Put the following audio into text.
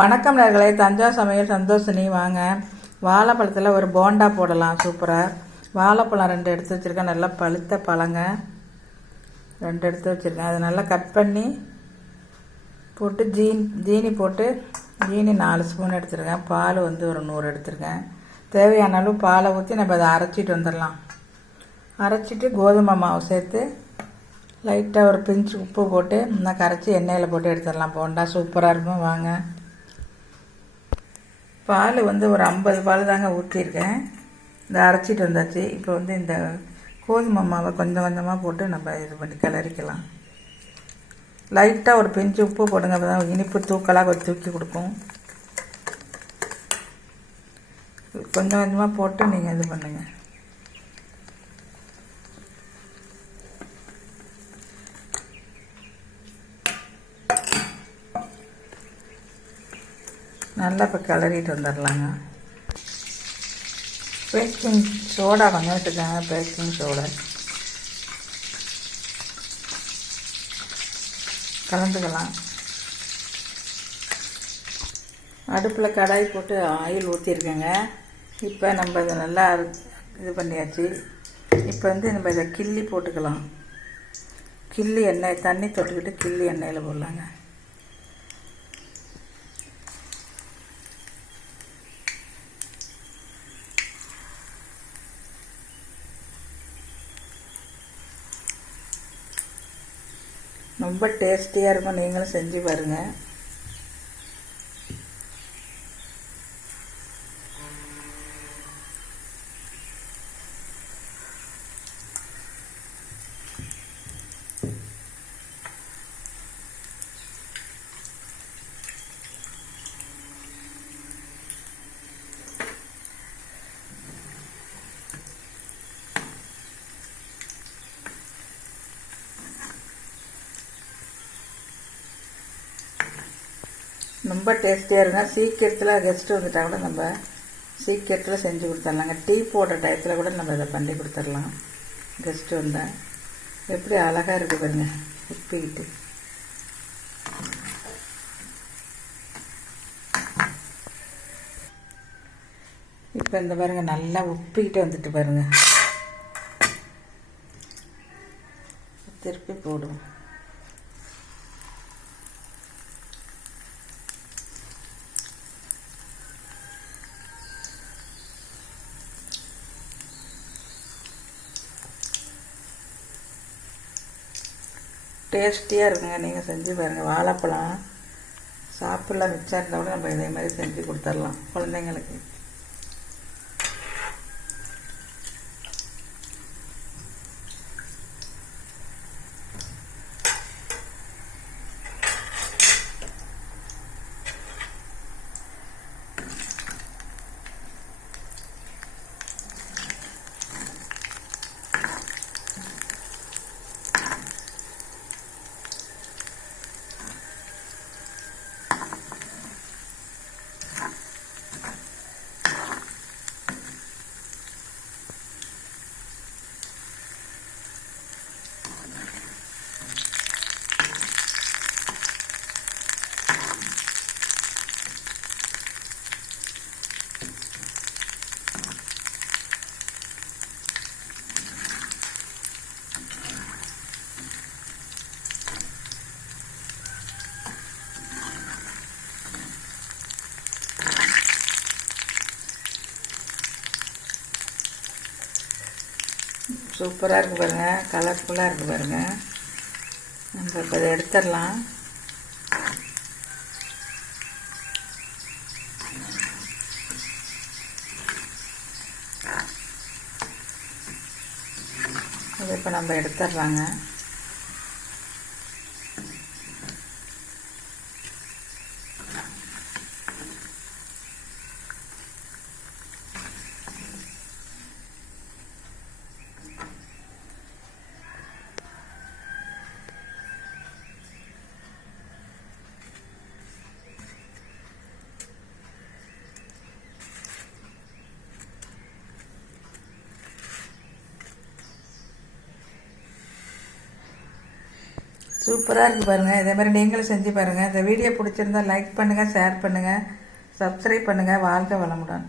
வணக்கம் நேயர்களே, தஞ்சாவூர் சமையல் சந்தோஷினி. வாங்க, வாழைப்பழத்தில் ஒரு போண்டா போடலாம் சூப்பராக. வாழைப்பழம் 2 எடுத்து வச்சுருக்கேன், நல்லா பழுத்த பழங்க 2 எடுத்து வச்சுருக்கேன். அதை நல்லா கட் பண்ணி போட்டு ஜீனி போட்டு, ஜீனி 4 ஸ்பூன் எடுத்துருக்கேன். பால் வந்து ஒரு 100 எடுத்துருக்கேன். தேவையான அளவு பாலை ஊற்றி நம்ம அதை அரைச்சிட்டு வந்துடலாம். அரைச்சிட்டு கோதுமை மாவு சேர்த்து லைட்டாக ஒரு பிஞ்சு உப்பு போட்டு இன்னும் கரைச்சி எண்ணெயில் போட்டு எடுத்துடலாம். போண்டா சூப்பராக இருக்கும். வாங்க, பால் வந்து ஒரு 50 பால் தாங்க ஊற்றிருக்கேன். இந்த அரைச்சிட்டு வந்தாச்சு. இப்போ வந்து இந்த கோதுமை மாவை கொஞ்சம் கொஞ்சமாக போட்டு நம்ம இது பண்ணி கிளறிக்கலாம். லைட்டாக ஒரு பிஞ்சு உப்பு போடுங்க, அப்போ தான் இனிப்பு தூக்கலாக கொஞ்சம் தூக்கி கொடுக்கும். கொஞ்சம் கொஞ்சமாக போட்டு நீங்கள் இது பண்ணுங்கள். நல்லா இப்போ கிளறிட்டு வந்துடலாங்க. பேக்கிங் சோடா கொஞ்சம் வச்சுருக்காங்க. பேக்கிங் சோடா கலந்துக்கலாம். அடுப்பில் கடாய் போட்டு ஆயில் ஊற்றிருக்கேங்க. இப்போ நம்ம இதை நல்லா இது பண்ணியாச்சு. இப்போ வந்து நம்ம இதை கிள்ளி போட்டுக்கலாம். கிள்ளி எண்ணெய் தண்ணி தொட்டுக்கிட்டு கிள்ளி எண்ணெயில் போடலாங்க. ரொம்ப டேஸ்டியாக இருக்கும். நீங்களும் செஞ்சு பாருங்கள். ரொம்ப டேஸ்டியாக இருக்கும். சீக்கிரத்தில் கெஸ்ட்டு வந்துட்டால் கூட நம்ம சீக்கிரத்தில் செஞ்சு கொடுத்துர்லாங்க. டீ போடுற டயத்தில் கூட நம்ம இதை பண்ணி கொடுத்துர்லாம். கெஸ்ட்டு வந்தால் எப்படி அழகாக இருக்குது பாருங்க, உப்பிக்கிட்டு. இப்போ இந்த பாருங்க நல்லா உப்பிக்கிட்டு வந்துட்டு பாருங்க. திருப்பி போடுவோம். டேஸ்டியாக இருக்குங்க. நீங்கள் செஞ்சு பாருங்கள். வாழைப்பழம் சாப்பிட்லாம் மிச்சம் இருந்தால் கூட நம்ம இதே மாதிரி செஞ்சு கொடுத்துடலாம் குழந்தைங்களுக்கு. சூப்பராக இருக்குது பாருங்கள், கலர்ஃபுல்லாக இருக்குது பாருங்கள். நம்ம இப்போ இதை எடுத்துடலாம். இதை இப்போ நம்ம எடுத்துடலாங்க. சூப்பராக இருக்குது பாருங்கள். இதே மாதிரி நீங்களும் செஞ்சு பாருங்கள். இந்த வீடியோ பிடிச்சிருந்தா லைக் பண்ணுங்கள், ஷேர் பண்ணுங்கள், சப்ஸ்கிரைப் பண்ணுங்கள். வாழ்க வளமுடன்.